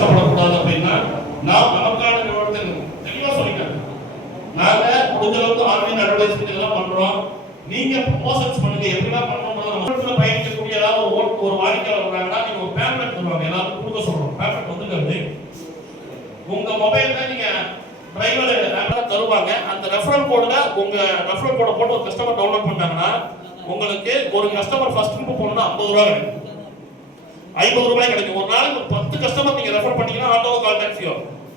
கஷ்டப்படக்கூடாது அப்படின்னா நாம் நமக்கான நிறுவனத்தை தெளிவா சொல்லிட்டேன் நாங்க முடிஞ்ச அளவுக்கு ஆன்லைன் அட்வர்டைஸ்மெண்ட் இதெல்லாம் பண்றோம். நீங்க ப்ரொமோஷன்ஸ் பண்ணுங்க. எப்படிலாம் பண்ணணும்ன்றது நம்ம பயணிக்கக்கூடிய ஏதாவது ஒரு ஓட்டு ஒரு வாடிக்கையாளர் வராங்கன்னா நீங்க ஒரு பேம்லெட் சொல்லுவாங்க எல்லாரும் கொடுக்க சொல்றோம். பேம்லெட் வந்துக்கிறது உங்க மொபைல்ல நீங்க டிரைவர் தருவாங்க. அந்த ரெஃபரல் கோட்ல உங்க ரெஃபரல் கோட போட்டு ஒரு கஸ்டமர் டவுன்லோட் பண்ணாங்கன்னா உங்களுக்கு ஒரு கஸ்டமர் ஃபர்ஸ்ட் ட்ரிப் போனோம்னா ஐம்பது ரூபா கிடைக்கும் ஐம்பது ரூபாய் கிடைக்கும். ஒரு நாளைக்கு ஒரு பத்து கஸ்டமர் நீங்க ரெஃபர் பண்ணீங்கன்னா ஆட்டோ கால் டாக்ஸியோ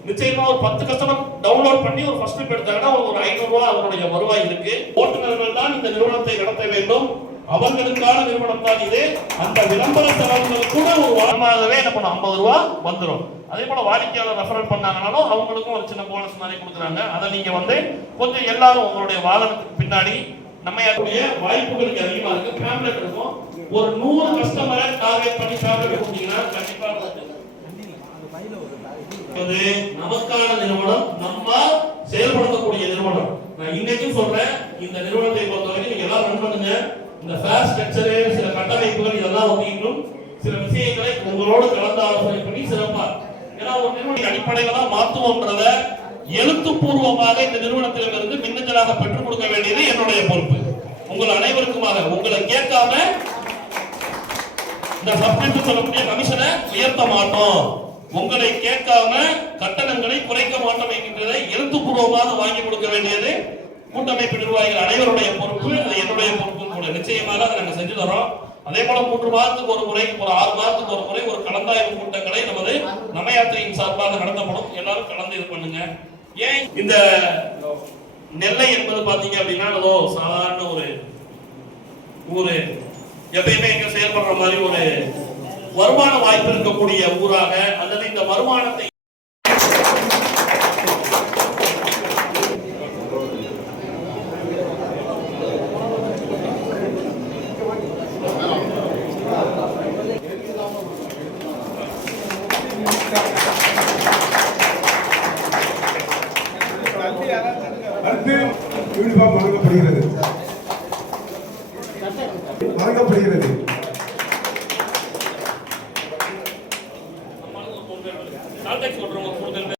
நிச்சயமா ஒரு பத்து கஸ்டமர் டவுன்லோட் பண்ணி ஒரு ஃபர்ஸ்ட் ட்ரிப் எடுத்தாங்கன்னா ஒரு ஐநூறுரூவா அவருடைய வருவாய் இருக்கு. ஓட்டுநர்கள் தான் இந்த நிறுவனத்தை நடத்த வேண்டும். அவர்களுக்கான நிறுவனம் தான் இது. அந்த விளம்பர செலவுகள் கூட ஒரு வாரமாகவே என்ன பண்ண ஐம்பது ரூபா வந்துடும் அதே போல வாடிக்கையாளர் ரெஃபரல் பண்ணாங்கனாலும் அவங்களுக்கும் ஒரு சின்ன போனஸ் மாதிரி கொடுக்குறாங்க. அதை நீங்க வந்து கொஞ்சம் எல்லாரும் உங்களுடைய வாகனத்துக்கு பின்னாடி நம்ம வாய்ப்புகளுக்கு அதிகமா இருக்கு. பேம்லெட் இருக்கும். ஒரு நூறு கஸ்டமரை டார்கெட் பண்ணி அது நமக்கான நிறுவனம் நம்ம செயல்படுத்தக்கூடிய நிறுவனம். நான் இன்னைக்கும் சொல்றேன் இந்த நிறுவனத்தை பொறுத்தவரைக்கும் நீங்க எல்லாம் ரன் பண்ணுங்க. இந்த ஃபேர் ஸ்ட்ரக்சரு சில கட்டமைப்புகள் இதெல்லாம் வந்து இன்னும் சில விஷயங்களை உங்களோடு கலந்து ஆலோசனை பண்ணி சிறப்பா. ஏன்னா ஒரு நிறுவன அடிப்படையில தான் மாத்துவோம்ன்றத எழுத்துப்பூர்வமாக இந்த நிறுவனத்திலிருந்து மின்னஞ்சலாக பெற்றுக் கொடுக்க வேண்டியது என்னுடைய பொறுப்பு. உங்கள் அனைவருக்குமாக உங்களை கேட்காம இந்த சப்ஜெக்ட் சொல்லக்கூடிய கமிஷனை உயர்த்த மாட்டோம். உங்களை கேட்காம கட்டணங்களை குறைக்க மாட்டோம் என்கின்றதை எழுத்துப்பூர்வமாக வாங்கி கொடுக்க வேண்டியது கூட்டமைப்பு நிர்வாகிகள் அனைவருடைய பொறுப்பு அது என்னுடைய பொறுப்பு கூட. நிச்சயமாக அதை நாங்கள் செஞ்சு தரோம் அதே போல மூன்று மாதத்துக்கு ஒரு முறை ஒரு ஆறு மாதத்துக்கு ஒரு முறை ஒரு கலந்தாய்வு கூட்டங்களை நமது நமயாத்திரையின் சார்பாக நடத்தப்படும். எல்லாரும் கலந்து இது பண்ணுங்க. ஏன் இந்த நெல்லை என்பது பாத்தீங்க அப்படின்னா ஏதோ சாதாரண ஒரு ஊரு. எப்பயுமே இங்க செயல்படுற மாதிரி ஒரு வருமான வாய்ப்பு இருக்கக்கூடிய ஊராக அல்லது இந்த வருமானத்தை யூனிஃபார்ம் வழங்கப்படுகிறது வழங்கப்படுகிறது ನಾಲ್ಕೈದು ಸಾವಿರ ರೂಪಾಯಿ